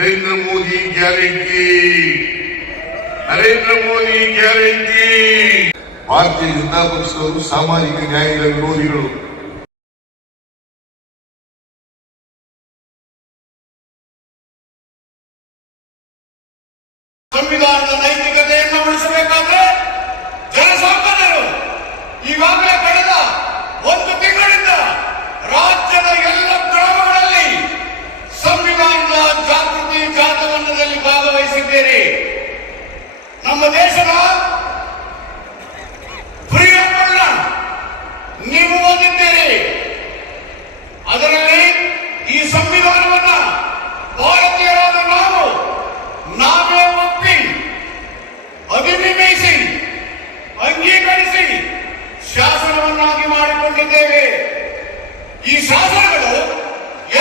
Narendra Modi guarantee, Narendra Modi guarantee. ಭಾರತೀಯ ಜನತಾ ಪಕ್ಷದವರು ಸಾಮಾಜಿಕ ನ್ಯಾಯದ ವಿರೋಧಿಗಳು. ಸಂವಿಧಾನದ ನೈತಿಕತೆಯನ್ನು ಉಳಿಸಬೇಕಾದ್ರೆ ಜನಸಾಮಾನ್ಯರು ಈಗಾಗಲೇ ಕಳೆದ ಒಂದು ತಿಂಗಳಿಂದ ರಾಜ್ಯದ ಎಲ್ಲ ಗ್ರಾಮಗಳಲ್ಲಿ ಸಂವಿಧಾನದ ಜಾಗೃತಿ ಜಾಥಾವನ್ನದಲ್ಲಿ ಭಾಗವಹಿಸಿದ್ದೇನೆ. ನಮ್ಮ ದೇಶದ ಫ್ರೀಡಂ ಅನ್ನ ನೀವು ಓದಿದ್ದೀರಿ. ಅದರಲ್ಲಿ ಈ ಸಂವಿಧಾನವನ್ನ ಭಾರತೀಯರಾದ ನಾವು ನಾವೇ ಒಪ್ಪಿ ಅಧಿನಿಯಮಿಸಿ ಅಂಗೀಕರಿಸಿ ಶಾಸನವನ್ನಾಗಿ ಮಾಡಿಕೊಂಡಿದ್ದೇವೆ. ಈ ಶಾಸನಗಳು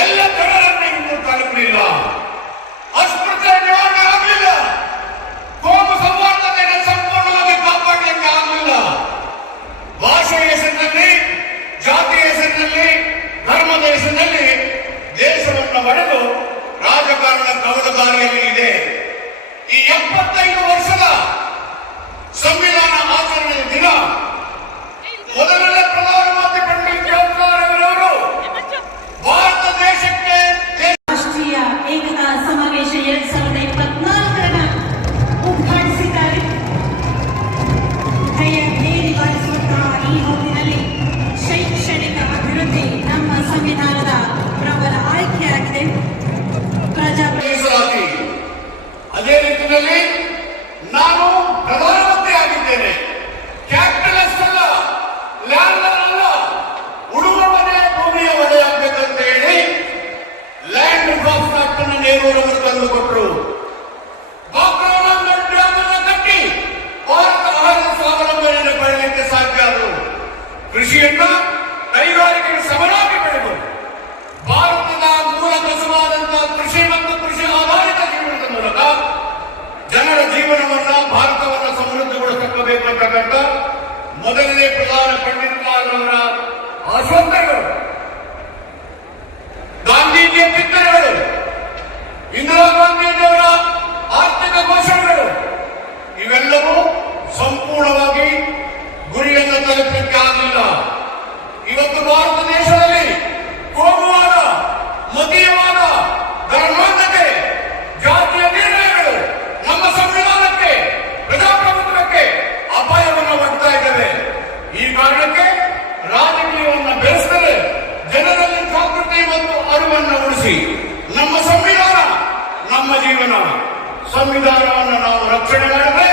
ಎಲ್ಲ ಜನರನ್ನು ಇನ್ನೂ ತಲುಪಲಿಲ್ಲ. ಅಸ್ಪೃಶ್ಯ ನಿವಾರಣೆ ಆಗಲಿಲ್ಲ. ಕೋಮು ಸೌಹಾರ್ದತೆಯನ್ನು ಸಂಪೂರ್ಣವಾಗಿ ಕಾಪಾಡಲಿಕ್ಕೆ ಆಗಲಿಲ್ಲ. ಭಾಷೆಯ ಹೆಸರಿನಲ್ಲಿ, ಜಾತಿಯ ಹೆಸರಿನಲ್ಲಿ, ಧರ್ಮದ ಹೆಸರಿನಲ್ಲಿ ದೇಶವನ್ನು ಒಡೆದು ರಾಜಕಾರಣ ಕವಲುದಾರಿಯಲ್ಲಿ ಇದೆ. ಈ 75 ವರ್ಷದ ಸಂವಿಧಾನ ಆಚರಣೆಯ ದಿನ ಮೊದಲನೇ ಪ್ರಧಾನಮಂತ್ರಿ ಪಂಡಿತ್ ಜವಾಹರಲಾಲ್ ಅವರು ಭಾರತ ದೇಶಕ್ಕೆ ರಾಷ್ಟ್ರೀಯ ಏಕತಾ ಸಮಾವೇಶ 2024 ಉದ್ಘಾಟಿಸಿದ್ದಾರೆ. ಭೇರಿ ಬಾರಿಸುವಂತಹ ಈ ಹೊತ್ತಿನಲ್ಲಿ ಶೈಕ್ಷಣಿಕ ಅಭಿವೃದ್ಧಿ ನಮ್ಮ ಸಂವಿಧಾನದ ಪ್ರಬಲ ಆಯ್ಕೆಯಾಗಿದೆ. ಪ್ರಜಾಪ್ರಭುತ್ವ ಅದೇ ರೀತಿಯಲ್ಲಿ ನಾನು ಪ್ರಧಾನಮಂತ್ರಿ ಆಗಿದ್ದೇನೆ. ಕ್ಯಾಪಿಟಲಿಸ್ಟ್ ಅಲ್ಲ, ಲ್ಯಾಂಡ್ ಅಲ್ಲ, ಉಳುವ ಮನೆ ಭೂಮಿಯ ಒಡೆ ಆಗಬೇಕಂತ ಹೇಳಿ ಲ್ಯಾಂಡ್ ರಿಫಾರ್ಮ್ಸ್ ಆಕ್ಟ್ ಅನ್ನು ನೆಹರೂರವರು ತಂದುಕೊಟ್ಟರು. ಕಟ್ಟಿ ಭಾರತ ಆಹಾರ ಸ್ವಾವಲಂಬನೆಯನ್ನು ಪಡೆಯಲಿಕ್ಕೆ ಸಾಧ್ಯ ಆದರು. ಕೃಷಿಯನ್ನ ಕೈಗಾರಿಕೆ ಸಮನಾಗಿ ಬೆಳೆದು ಭಾರತದ ಮೂಲ ಕಸುವಾದಂತಹ ಕೃಷಿ ಮತ್ತು ಕೃಷಿ ಆಧಾರಿತ ಜೀವನದ ಮೂಲಕ ಜನರ ಜೀವನವನ್ನ, ಭಾರತವನ್ನ ಸಮೃದ್ಧಗೊಳಿಸಬೇಕು ಅಂತಕ್ಕಂಥ ಮೊದಲನೇ ಪ್ರಧಾನ ಪಂಡಿತ್ ಲಾಲ್ ಅವರ ಆಶೋತ್ತರಗಳು, ಗಾಂಧೀಜಿಯ ಚಿಂತನೆಗಳು, ಇಂದಿರಾ ಗಾಂಧೀಜಿಯವರ ಆರ್ಥಿಕ ಘೋಷಣೆಗಳು ಇವೆಲ್ಲವೂ ಸಂಪೂರ್ಣವಾಗಿ ಗುರಿಯನ್ನು ತಲುಪಲಿಕ್ಕೆ ಆಗಲಿಲ್ಲ. ಇವತ್ತು ಭಾರತ ದೇಶದಲ್ಲಿ ಕೋಮುವಾದ, ಮತೀಯವಾದ, ಧರ್ಮಾಂಧತೆ, ಜಾತಿಯ ನಿರ್ಣಯಗಳು ನಮ್ಮ ಸಂವಿಧಾನಕ್ಕೆ, ಪ್ರಜಾಪ್ರಭುತ್ವಕ್ಕೆ ಅಪಾಯವನ್ನು ಒಡ್ತಾ ಇದ್ದೇವೆ. ಈ ಕಾರಣಕ್ಕೆ ರಾಜಕೀಯವನ್ನು ಬೆಳೆಸಿದರೆ ಜನರಲ್ಲಿ ಜಾಗೃತಿ ಮತ್ತು ಅರಿವನ್ನು ಉಳಿಸಿ ನಮ್ಮ ಸಂವಿಧಾನ ನಮ್ಮ ಜೀವನ. ಸಂವಿಧಾನವನ್ನು ನಾವು ರಕ್ಷಣೆ ಮಾಡಿದ್ರೆ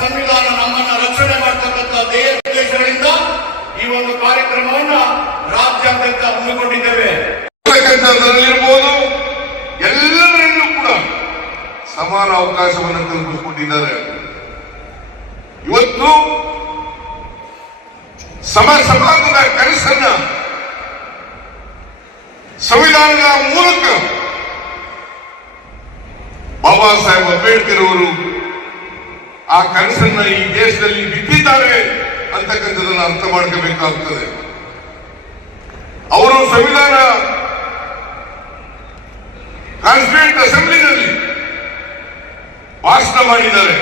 ಸಂವಿಧಾನ ನಮ್ಮನ್ನು ರಕ್ಷಣೆ ಮಾಡತಕ್ಕಂಥ ದೇಶಗಳಿಂದ ಈ ಒಂದು ಕಾರ್ಯಕ್ರಮವನ್ನ ರಾಜ್ಯಾದ್ಯಂತ ಹಮ್ಮಿಕೊಂಡಿದ್ದೇವೆ. ಇರಬಹುದು, ಎಲ್ಲರಲ್ಲೂ ಕೂಡ ಸಮಾನ ಅವಕಾಶವನ್ನು ಕಲ್ಪಿಸಿಕೊಂಡಿದ್ದಾರೆ. ಇವತ್ತು ಸಮಾಜದ ಕನಸನ್ನ ಸಂವಿಧಾನದ ಮೂಲಕ ಬಾಬಾ ಸಾಹೇಬ್ ಅಂಬೇಡ್ಕರ್ ಅವರು ಆ ಕನಸನ್ನ ಈ ದೇಶದಲ್ಲಿ ಬಿತ್ತಿದ್ದಾರೆ ಅಂತಕ್ಕಂಥದನ್ನು ಅರ್ಥ ಮಾಡ್ಕೋಬೇಕಾಗ್ತದೆ. ಅವರು ಸಂವಿಧಾನ ಕಾನ್ಸ್ಟಿಟ್ಯೂಂಟ್ ಅಸೆಂಬ್ಲಿನಲ್ಲಿ ಭಾಷಣ ಮಾಡಿದ್ದಾರೆ.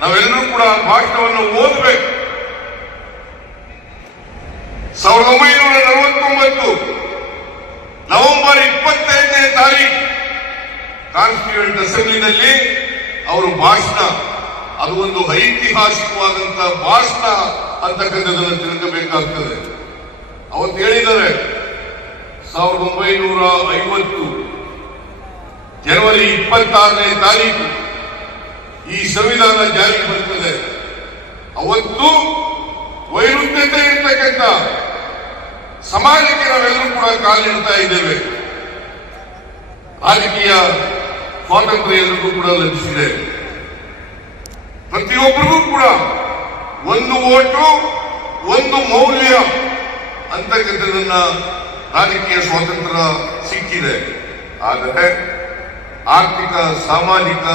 ನಾವೆಲ್ಲರೂ ಕೂಡ ಭಾಷಣವನ್ನು ಓದಬೇಕು. 1949 ನವೆಂಬರ್ 25ನೇ ತಾರೀಕು ಕಾನ್ಸ್ಟಿಟ್ಯೂಂಟ್ ಅಸೆಂಬ್ಲಿನಲ್ಲಿ ಅವರು ಭಾಷಣ, ಅದು ಒಂದು ಐತಿಹಾಸಿಕವಾದಂತಹ ಭಾಷಣ ಅಂತಕ್ಕಂಥದ್ದನ್ನು ತಿಳ್ಕಬೇಕಾಗ್ತದೆ. ಅವತ್ತು ಹೇಳಿದ್ದಾರೆ 1950 ಜನವರಿ 26ನೇ ತಾರೀಕು ಈ ಸಂವಿಧಾನ ಜಾರಿಗೆ ಬರುತ್ತದೆ. ಅವತ್ತು ವೈರುಧ್ಯತೆ ಇರ್ತಕ್ಕಂಥ ಸಮಾಜಕ್ಕೆ ನಾವೆಲ್ಲರೂ ಕೂಡ ಕಾಲಿಡ್ತಾ ಇದ್ದೇವೆ. ರಾಜಕೀಯ ಸ್ವಾತಂತ್ರ್ಯ ಎಲ್ಲರಿಗೂ ಕೂಡ ಲಭಿಸಿದೆ. ಪ್ರತಿಯೊಬ್ಬರಿಗೂ ಕೂಡ ಒಂದು ಓಟು, ಒಂದು ಮೌಲ್ಯ ಅಂತಕ್ಕಂಥದನ್ನ ರಾಜಕೀಯ ಸ್ವಾತಂತ್ರ್ಯ ಸಿಕ್ಕಿದೆ. ಆದರೆ ಆರ್ಥಿಕ ಸಾಮಾಜಿಕ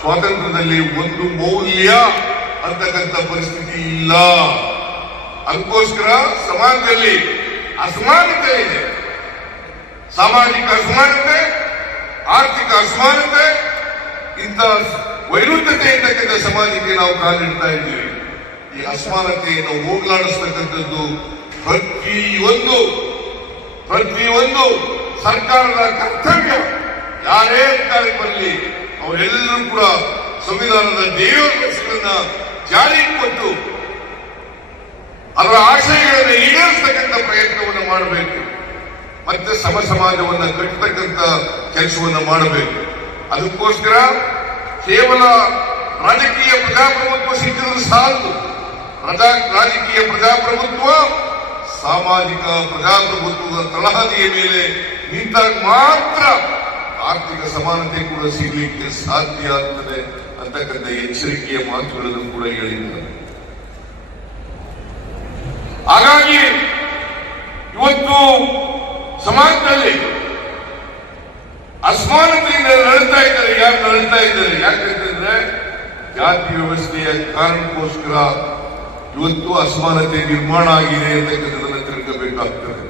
ಸ್ವಾತಂತ್ರ್ಯದಲ್ಲಿ ಒಂದು ಮೌಲ್ಯ ಅಂತಕ್ಕಂಥ ಪರಿಸ್ಥಿತಿ ಇಲ್ಲ. ಅದಕ್ಕೋಸ್ಕರ ಸಮಾಜದಲ್ಲಿ ಅಸಮಾನತೆ ಇದೆ. ಸಾಮಾಜಿಕ ಅಸಮಾನತೆ, ಆರ್ಥಿಕ ಅಸಮಾನತೆ, ಇಂಥ ವೈರುಧ್ಯತೆ ಇರ್ತಕ್ಕಂಥ ಸಮಾಜಕ್ಕೆ ನಾವು ಕಾಲಿಡ್ತಾ ಇದ್ದೀವಿ. ಈ ಅಸಮಾನತೆಯನ್ನು ಹೋಗಲಾಡಿಸ್ತಕ್ಕಂಥದ್ದು ಪ್ರತಿಯೊಂದು ಸರ್ಕಾರದ ಕರ್ತವ್ಯ. ಯಾರೇ ಅಧಿಕಾರಕ್ಕೆ ಬರಲಿ ಅವರೆಲ್ಲರೂ ಕೂಡ ಸಂವಿಧಾನದ ದೇವರನ್ನ ಜಾರಿಗೆ ಕೊಟ್ಟು ಅದರ ಆಶಯಗಳನ್ನು ಈಡೇರಿಸತಕ್ಕಂಥ ಪ್ರಯತ್ನವನ್ನು ಮಾಡಬೇಕು. ಮತ್ತೆ ಸಮಾಜವನ್ನು ಕಟ್ಟತಕ್ಕಂಥ ಕೆಲಸವನ್ನು ಮಾಡಬೇಕು. ಅದಕ್ಕೋಸ್ಕರ ಕೇವಲ ರಾಜಕೀಯ ಪ್ರಜಾಪ್ರಭುತ್ವ ಸಿಕ್ಕಿದ್ರೆ ಸಾಲದು. ರಾಜಕೀಯ ಪ್ರಜಾಪ್ರಭುತ್ವ ಸಾಮಾಜಿಕ ಪ್ರಜಾಪ್ರಭುತ್ವದ ತಳಹದಿಯ ಮೇಲೆ ನಿಂತಾಗ ಮಾತ್ರ ಆರ್ಥಿಕ ಸಮಾನತೆ ಕೂಡ ಸಿಗಲಿಕ್ಕೆ ಸಾಧ್ಯ ಆಗ್ತದೆ ಅಂತಕ್ಕಂಥ ಎಚ್ಚರಿಕೆಯ ಮಾತುಗಳನ್ನು ಕೂಡ ಹೇಳಿದ್ದಾರೆ. ಹಾಗಾಗಿ ಇವತ್ತು ಸಮಾಜದಲ್ಲಿ ಅಸಮಾನತೆಯಿಂದ ನಡೀತಾ ಇದ್ದಾರೆ. ಯಾರು ನಡೀತಾ ಇದ್ದಾರೆ? ಯಾಕಂತಂದ್ರೆ ಜಾತಿ ವ್ಯವಸ್ಥೆಯ ಕಾರಣಕ್ಕೋಸ್ಕರ ಇವತ್ತು ಅಸಮಾನತೆ ನಿರ್ಮಾಣ ಆಗಿದೆ ಅಂತಕ್ಕಂಥದನ್ನು ತಿಳ್ಕಬೇಕಾಗ್ತದೆ.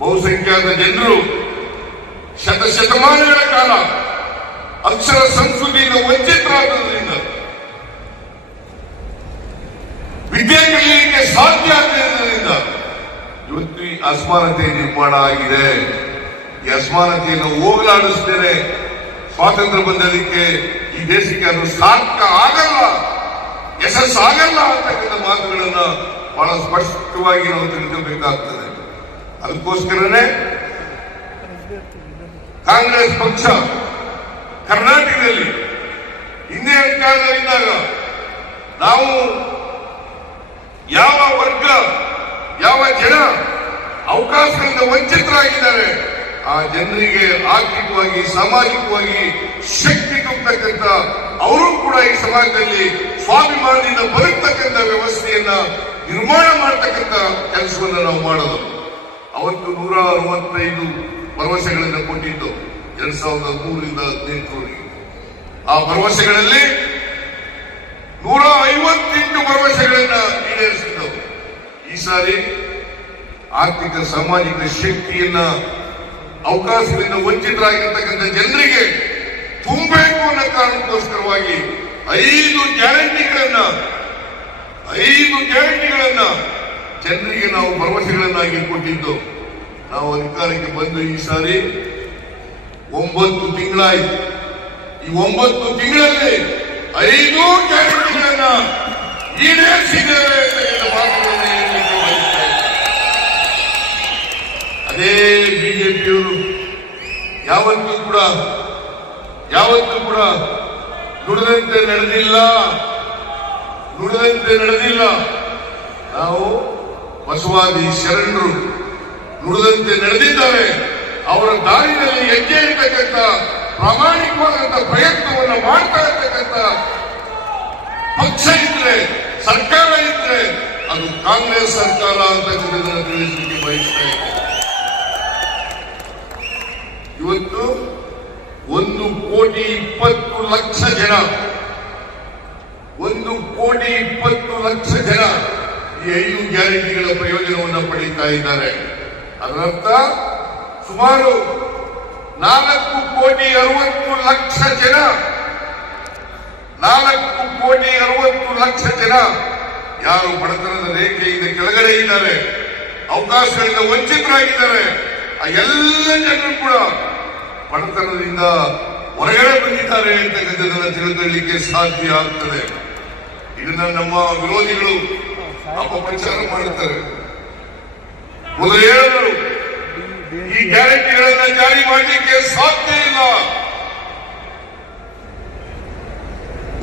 ಬಹುಸಂಖ್ಯಾತ ಜನರು ಶತಮಾನಗಳ ಕಾಲ ಅಕ್ಷರ ಸಂಸ್ಕೃತಿಯಿಂದ ವಂಚಿತರಾಗುವುದರಿಂದ ವಿದ್ಯೆ ಕಲಿಯಲಿಕ್ಕೆ ಸಾಧ್ಯ ಆಗದಿರುವುದರಿಂದ ಇವತ್ತು ಈ ಅಸಮಾನತೆ ನಿರ್ಮಾಣ ಆಗಿದೆ. ಈ ಅಸಮಾನತೆಯನ್ನು ಹೋಗಲಾಡಿಸ್ತೇನೆ ಸ್ವಾತಂತ್ರ್ಯ ಬಂದದಕ್ಕೆ ಈ ದೇಶಕ್ಕೆ ಅದು ಸಾರ್ಥಕ ಆಗಲ್ಲ, ಯಶಸ್ಸಾಗಲ್ಲ ಅಂತಕ್ಕಂಥ ಮಾತುಗಳನ್ನ ಬಹಳ ಸ್ಪಷ್ಟವಾಗಿ ನಾವು ತಿಳ್ಕಬೇಕಾಗ್ತದೆ. ಅದಕ್ಕೋಸ್ಕರನೇ ಕಾಂಗ್ರೆಸ್ ಪಕ್ಷ ಕರ್ನಾಟಕದಲ್ಲಿ ಹಿಂದೆ ಅಧಿಕಾರದಲ್ಲಿದ್ದಾಗ ನಾವು ಯಾವ ವರ್ಗ, ಯಾವ ಜನ ಅವಕಾಶಗಳಿಂದ ವಂಚಿತರಾಗಿದ್ದಾರೆ ಆ ಜನರಿಗೆ ಆರ್ಥಿಕವಾಗಿ, ಸಾಮಾಜಿಕವಾಗಿ ಶಕ್ತಿ ತುಂಬತಕ್ಕಂಥ ಅವರು ಕೂಡ ಈ ಸಮಾಜದಲ್ಲಿ ಸ್ವಾಭಿಮಾನದಿಂದ ಬದುಕತಕ್ಕಂಥ ವ್ಯವಸ್ಥೆಯನ್ನ ನಿರ್ಮಾಣ ಮಾಡತಕ್ಕಂಥ ಕೆಲಸವನ್ನು ನಾವು ಮಾಡೋದು. ಅವತ್ತು 165 ಭರವಸೆಗಳನ್ನು ಕೊಟ್ಟಿದ್ದು 2003ರಿಂದ 2018ರವರೆಗೆ. ಆ ಭರವಸೆಗಳಲ್ಲಿ 158 ಭರವಸೆಗಳನ್ನ ಈಡೇರಿಸಿದ್ದವು. ಈ ಸಾರಿ ಆರ್ಥಿಕ ಸಾಮಾಜಿಕ ಶಕ್ತಿಯನ್ನ ಅವಕಾಶದಿಂದ ವಂಚಿತರಾಗಿರ್ತಕ್ಕಂಥ ಜನರಿಗೆ ತುಂಬಬೇಕು ಅನ್ನೋ ಕಾರಣಕ್ಕೋಸ್ಕರವಾಗಿ 5 ಗ್ಯಾರಂಟಿಗಳನ್ನ ಜನರಿಗೆ ನಾವು ಭರವಸೆಗಳನ್ನಾಗಿ ಕೊಟ್ಟಿದ್ದು. ನಾವು ಅಧಿಕಾರಕ್ಕೆ ಬಂದು ಈ ಸಾರಿ 9 ತಿಂಗಳಾಯಿತು. ಈ 9 ತಿಂಗಳಲ್ಲಿ 5 ಗ್ಯಾರಂಟಿಗಳನ್ನ ಈಡೇರಿಸಿದ್ದೇವೆ ಅಂತ ಮಾತುಗಳನ್ನು ಹೇಳಲಿಕ್ಕೆ ಬಯಸ್ತಾ ಇದ್ದಾರೆ. ಅದೇ ಬಿಜೆಪಿಯವರು ಯಾವತ್ತೂ ಕೂಡ ನುಡಿದಂತೆ ನಡೆದಿಲ್ಲ. ನಾವು ಬಸವಾದಿ ಶರಣರು ನುಡಿದಂತೆ ನಡೆದಿದ್ದಾರೆ. ಅವರ ದಾರಿಯಲ್ಲಿ ಹೆಜ್ಜೆ ಇರ್ತಕ್ಕಂಥ ಪ್ರಾಮಾಣಿಕವಾದಂಥ ಪ್ರಯತ್ನವನ್ನು ಮಾಡ್ತಾ ಇರ್ತಕ್ಕಂಥ ಪಕ್ಷ ಇದ್ರೆ, ಸರ್ಕಾರ ಇದ್ರೆ ಅದು ಕಾಂಗ್ರೆಸ್ ಸರ್ಕಾರ ಅಂತ ತಿಳಿಸಲಿಕ್ಕೆ ಬಯಸ್ತಾ ಇದೆ. ಇವತ್ತು 1,20,00,000 ಜನ 1,20,00,000 ಜನ ಈ 5 ಗ್ಯಾರಂಟಿಗಳ ಪ್ರಯೋಜನವನ್ನು ಪಡೀತಾ ಇದ್ದಾರೆ. ಅದರರ್ಥ ಸುಮಾರು 4,60,00,000 ಜನ 4,60,00,000 ಜನ ಯಾರು ಬಡತನದ ರೇಖೆಯಿಂದ ಕೆಳಗಡೆ ಇದ್ದಾರೆ, ಅವಕಾಶಗಳಿಂದ ವಂಚಿತರಾಗಿದ್ದಾರೆ, ಆ ಎಲ್ಲ ಜನರು ಕೂಡ ಬಡತನದಿಂದ ಹೊರಗಡೆ ಬಂದಿದ್ದಾರೆ ಅಂತಕ್ಕಂಥದ್ದನ್ನು ತಿಳಿದುಕೊಳ್ಳಲಿಕ್ಕೆ ಸಾಧ್ಯ ಆಗ್ತದೆ. ಇದನ್ನ ನಮ್ಮ ವಿರೋಧಿಗಳು ಅಪಪ್ರಚಾರ ಮಾಡುತ್ತಾರೆ. ಮೊದಲು ಹೇಳಿದರು ಈ ಗ್ಯಾರಂಟಿಗಳನ್ನ ಜಾರಿ ಮಾಡಲಿಕ್ಕೆ ಸಾಧ್ಯ ಇಲ್ಲ.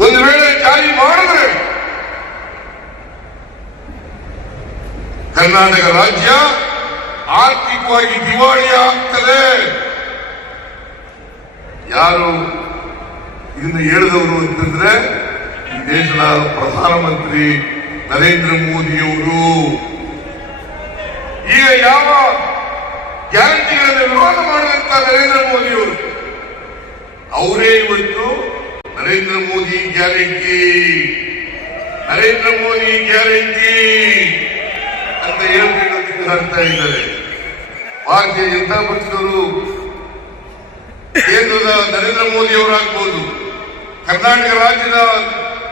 ಒಂದು ವೇಳೆ ಜಾರಿ ಮಾಡಿದ್ರೆ ಕರ್ನಾಟಕ ರಾಜ್ಯ ಆರ್ಥಿಕವಾಗಿ ದಿವಾಳಿ ಆಗ್ತದೆ. ಯಾರು ಇದನ್ನು ಹೇಳಿದವರು ಅಂತಂದ್ರೆ ಈ ದೇಶದ ಪ್ರಧಾನಮಂತ್ರಿ ನರೇಂದ್ರ ಮೋದಿಯವರು. ಈಗ ಯಾವ ಗ್ಯಾರಂಟಿಗಳನ್ನು ವಿರೋಧ ಮಾಡಿದಂತ ನರೇಂದ್ರ ಮೋದಿಯವರು ಅವರೇ ಇವತ್ತು ನರೇಂದ್ರ ಮೋದಿ ಗ್ಯಾರಂಟಿ ಅಂತ ಹೇಳ್ಬೇಕು ಹಾಕ್ತಾ ಇದ್ದಾರೆ. ಭಾರತೀಯ ಜನತಾ ಪಕ್ಷದವರು ಕೇಂದ್ರದ ದೇಶದ ನರೇಂದ್ರ ಮೋದಿ ಅವರಾಗ್ಬೋದು, ಕರ್ನಾಟಕ ರಾಜ್ಯದ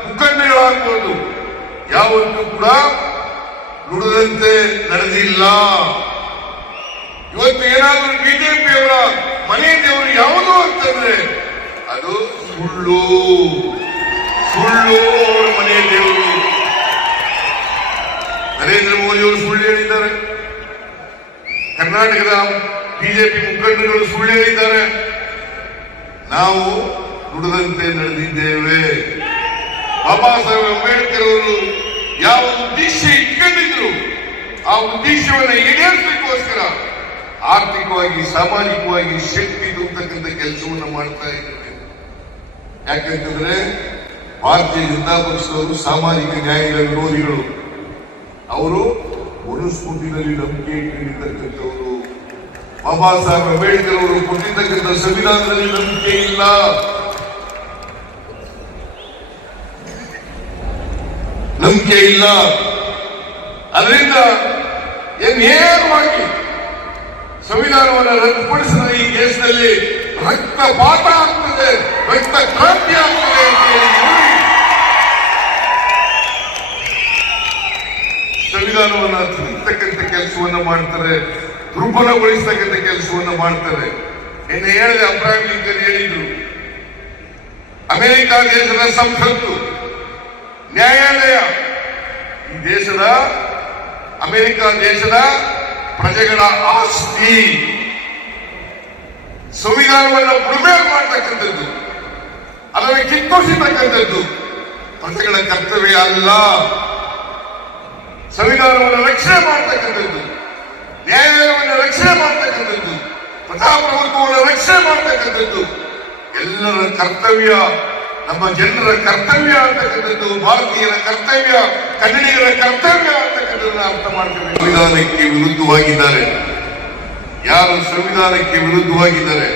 ಮುಖಂಡಗಳಾಗ್ಬೋದು, ಯಾವತ್ತೂ ಕೂಡ ನುಡಿದಂತೆ ನಡೆದಿಲ್ಲ. ಇವತ್ತು ಏನಾದರೂ ಬಿಜೆಪಿಯವರ ಮನೆ ದೇವರು ಯಾವುದು ಅಂತಂದ್ರೆ ಅದು ಸುಳ್ಳು. ಅವರ ಮನೆ ದೇವರು ನರೇಂದ್ರ ಮೋದಿ ಅವರು ಸುಳ್ಳು ಹೇಳಿದ್ದಾರೆ, ಕರ್ನಾಟಕದ ಬಿಜೆಪಿ ಮುಖಂಡರು ಸುಳ್ಳು ಹೇಳಿದ್ದಾರೆ. ನಾವು ನುಡಿದಂತೆ ನಡೆದಿದ್ದೇವೆ. ಬಾಬಾ ಸಾಹೇಬ್ ಅಂಬೇಡ್ಕರ್ ಅವರು ಯಾವ ಉದ್ದೇಶ ಇಟ್ಕೊಂಡಿದ್ರು ಆ ಉದ್ದೇಶವನ್ನು ಈಡೇರಿಸಲಿಕ್ಕೋಸ್ಕರ ಆರ್ಥಿಕವಾಗಿ ಸಾಮಾಜಿಕವಾಗಿ ಶಕ್ತಿ ತುಂಬತಕ್ಕಂಥ ಕೆಲಸವನ್ನು ಮಾಡ್ತಾ ಇದ್ದಾರೆ. ಯಾಕಂತಂದ್ರೆ ಭಾರತೀಯ ಜನತಾ ಪಕ್ಷದವರು ಸಾಮಾಜಿಕ ನ್ಯಾಯದ ವಿರೋಧಿಗಳು. ಅವರು ಮನುಸ್ಮೃತಿನಲ್ಲಿ ನಂಬಿಕೆ ಇಟ್ಟಿರ್ತಕ್ಕಂಥವರು. ಬಾಬಾ ಸಾಹೇಬ್ ಅಂಬೇಡ್ಕರ್ ಅವರು ಕೊಟ್ಟಿರ್ತಕ್ಕಂಥ ಸಂವಿಧಾನದಲ್ಲಿ ನಂಬಿಕೆ ಇಲ್ಲ. ಅದರಿಂದ ನೇರವಾಗಿ ಸಂವಿಧಾನವನ್ನು ರದ್ದುಪಡಿಸಿದ ಈ ದೇಶದಲ್ಲಿ ರಕ್ತಪಾತ ಆಗ್ತದೆ, ರಕ್ತ ಕ್ರಾಂತಿ ಆಗ್ತದೆ ಅಂತ ಹೇಳಿ ಸಂವಿಧಾನವನ್ನು ತಿರುಗತಕ್ಕಂಥ ಕೆಲಸವನ್ನ ಮಾಡ್ತಾರೆ, ದುರ್ಬಲಗೊಳಿಸತಕ್ಕಂಥ ಕೆಲಸವನ್ನ ಮಾಡ್ತಾರೆ. ನಿನ್ನೆ ಹೇಳಿದ ಅಬ್ರಾಹಿಂ ಲಿಂಕನ್ ಹೇಳಿದ್ರು, ಅಮೆರಿಕ ದೇಶದ ಸಂಸತ್ತು ನ್ಯಾಯಾಲಯ ಈ ದೇಶದ ಅಮೆರಿಕ ದೇಶದ ಪ್ರಜೆಗಳ ಆಸ್ತಿ. ಸಂವಿಧಾನವನ್ನು ಉಳುಮೆ ಮಾಡತಕ್ಕಂಥದ್ದು, ಅದನ್ನು ಕಿತ್ತೊಳಿಸತಕ್ಕಂಥದ್ದು ಪ್ರಜೆಗಳ ಕರ್ತವ್ಯ ಅಲ್ಲ. ಸಂವಿಧಾನವನ್ನು ರಕ್ಷಣೆ ಮಾಡತಕ್ಕಂಥದ್ದು, ನ್ಯಾಯಾಲಯವನ್ನು ರಕ್ಷಣೆ ಮಾಡತಕ್ಕಂಥದ್ದು, ಪ್ರಜಾಪ್ರಭುತ್ವವನ್ನು ರಕ್ಷಣೆ ಮಾಡತಕ್ಕಂಥದ್ದು ಎಲ್ಲರ ಕರ್ತವ್ಯ, ನಮ್ಮ ಜನರ ಕರ್ತವ್ಯ ಅಂತಕ್ಕಂಥದ್ದು, ಭಾರತೀಯರ ಕರ್ತವ್ಯ, ಕನ್ನಡಿಗರ ಕರ್ತವ್ಯ ಅಂತಕ್ಕಂಥದ್ದನ್ನ ಅರ್ಥ ಮಾಡ್ಕೊಂಡು ಸಂವಿಧಾನಕ್ಕೆ ವಿರುದ್ಧವಾಗಿದ್ದಾರೆ. ಯಾರು ಸಂವಿಧಾನಕ್ಕೆ ವಿರುದ್ಧವಾಗಿದ್ದಾರೆ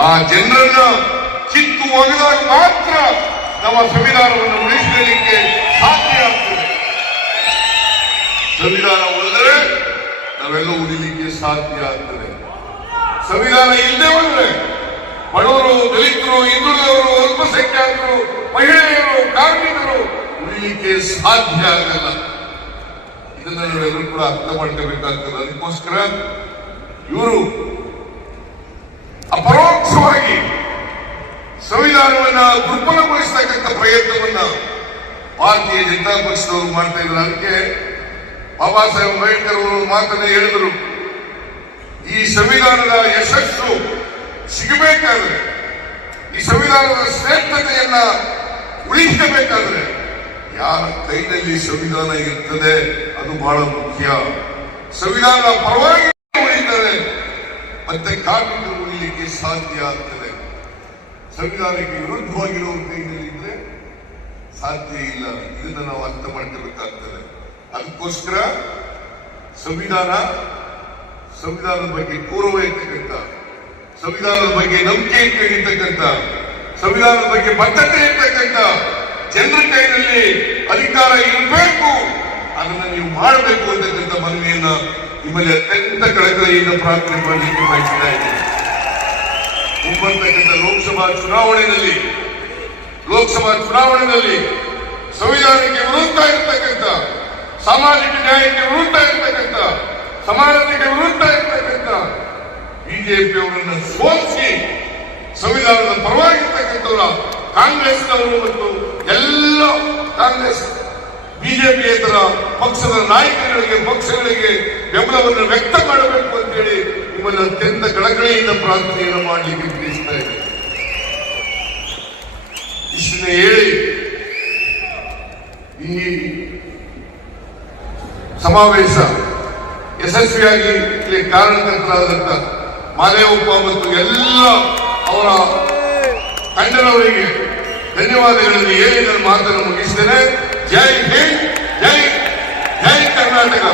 ಆ ಜನರನ್ನ ಕಿತ್ತು ಒಗೆದಾಗ ಮಾತ್ರ ನಮ್ಮ ಸಂವಿಧಾನವನ್ನು ಉಳಿಸಲಿಕ್ಕೆ ಸಾಧ್ಯ ಆಗ್ತದೆ. ಸಂವಿಧಾನ ಉಳಿದರೆ ನಾವೆಲ್ಲ ಉಳಿಲಿಕ್ಕೆ ಸಾಧ್ಯ ಆಗ್ತದೆ. ಸಂವಿಧಾನ ಇಲ್ಲದೆ ಹೋದ್ರೆ ಬಡವರು, ದಲಿತರು, ಹಿಂದುಳಿದವರು, ಅಲ್ಪಸಂಖ್ಯಾತರು, ಮಹಿಳೆಯರು, ಕಾರ್ಮಿಕರು ಉಳಿಲಿಕ್ಕೆ ಸಾಧ್ಯ ಆಗಲ್ಲ. ಇದನ್ನ ನಾವೆಲ್ಲರೂ ಕೂಡ ಅರ್ಥ ಮಾಡ್ಕೋಬೇಕಾಗ್ತದೆ. ಅದಕ್ಕೋಸ್ಕರ ಇವರು ಅಪರೋಕ್ಷವಾಗಿ ಸಂವಿಧಾನವನ್ನ ದುರ್ಬಲಗೊಳಿಸತಕ್ಕಂಥ ಪ್ರಯತ್ನವನ್ನ ಭಾರತೀಯ ಜನತಾ ಪಕ್ಷದವರು ಮಾಡ್ತಾ ಇದ್ದಾರೆ. ಅದಕ್ಕೆ ಬಾಬಾ ಸಾಹೇಬ್ ಅಂಬೇಡ್ಕರ್ ಅವರು ಮಾತನ್ನು ಹೇಳಿದರು, ಈ ಸಂವಿಧಾನದ ಯಶಸ್ಸು ಸಿಗಬೇಕಾದ್ರೆ, ಈ ಸಂವಿಧಾನದ ಶ್ರೇಷ್ಠತೆಯನ್ನ ಉಳಿಸಬೇಕಾದ್ರೆ ಯಾರ ಕೈನಲ್ಲಿ ಸಂವಿಧಾನ ಇರ್ತದೆ ಅದು ಬಹಳ ಮುಖ್ಯ. ಸಂವಿಧಾನದ ಪರವಾಗಿ ಉಳಿದರೆ ಮತ್ತೆ ಕಾರ್ಮಿಕರು ಉಳಿಲಿಕ್ಕೆ ಸಾಧ್ಯ ಆಗ್ತದೆ. ಸಂವಿಧಾನಕ್ಕೆ ವಿರುದ್ಧವಾಗಿರುವ ಕೈನಲ್ಲಿ ಇದ್ರೆ ಸಾಧ್ಯ ಇಲ್ಲ. ಇದನ್ನ ನಾವು ಅರ್ಥ ಮಾಡ್ಕೋಬೇಕಾಗ್ತದೆ. ಅದಕ್ಕೋಸ್ಕರ ಸಂವಿಧಾನದ ಬಗ್ಗೆ ಗೌರವ ಇರ್ತಕ್ಕಂಥ, ಸಂವಿಧಾನದ ಬಗ್ಗೆ ನಂಬಿಕೆ ಇರ್ತಕ್ಕಂಥ, ಸಂವಿಧಾನದ ಬಗ್ಗೆ ಬದ್ಧತೆ ಇರ್ತಕ್ಕಂಥ ಜನರ ಕೈಯಲ್ಲಿ ಅಧಿಕಾರ ಇರಬೇಕು, ಅದನ್ನು ನೀವು ಮಾಡಬೇಕು ಅಂತಕ್ಕಂಥ ಮನವಿಯನ್ನ ನಿಮ್ಮಲ್ಲಿ ಅತ್ಯಂತ ಕಳಕಳಿಯಿಂದ ಪ್ರಾರ್ಥನೆ ಮಾಡಲಿಕ್ಕೆ ಬಯಸ್ತಾ ಇದ್ದೀನಿ. ಮುಂಬರ್ತಕ್ಕಂಥ ಲೋಕಸಭಾ ಚುನಾವಣೆಯಲ್ಲಿ ಸಂವಿಧಾನಕ್ಕೆ ವಿರುದ್ಧ ಇರ್ತಕ್ಕಂಥ, ಸಾಮಾಜಿಕ ನ್ಯಾಯಕ್ಕೆ ವಿರುದ್ಧ ಇರ್ತಕ್ಕಂಥ, ಸಮಾನತೆಗೆ ವಿರುದ್ಧ ಇರ್ತಕ್ಕಂಥ ಬಿಜೆಪಿಯವರನ್ನು ಸೋಲಿಸಿ ಸಂವಿಧಾನದ ಪರವಾಗಿರ್ತಕ್ಕಂಥವರ ಕಾಂಗ್ರೆಸ್ನವರು ಮತ್ತು ಎಲ್ಲ ಕಾಂಗ್ರೆಸ್ ಬಿಜೆಪಿಯೇತರ ಪಕ್ಷದ ನಾಯಕರಿಗೆ, ಪಕ್ಷಗಳಿಗೆ ಬೆಂಬಲವನ್ನು ವ್ಯಕ್ತ ಮಾಡಬೇಕು ಅಂತೇಳಿ ನಿಮ್ಮಲ್ಲಿ ಅತ್ಯಂತ ಕಳಕಳಿಯಿಂದ ಪ್ರಾರ್ಥನೆಯನ್ನು ಮಾಡಲಿಕ್ಕೆ ತಿಳಿಸ್ತಾ ಇದೆ. ಇಷ್ಟನ್ನ ಹೇಳಿ ಈ ಸಮಾವೇಶ ಯಶಸ್ವಿಯಾಗಿ ಕಾರಣಕರ್ತರಾದಂತ ಮಾದೇವಪ್ಪ ಮತ್ತು ಎಲ್ಲ ಅವರ ತಂಡದವರಿಗೆ ಧನ್ಯವಾದಗಳನ್ನು ಹೇಳಿ ನನ್ನ ಮಾತನ್ನು ಮುಗಿಸ್ತೇನೆ. ಜೈ ಹಿಂದ್, ಜೈ ಕರ್ನಾಟಕ.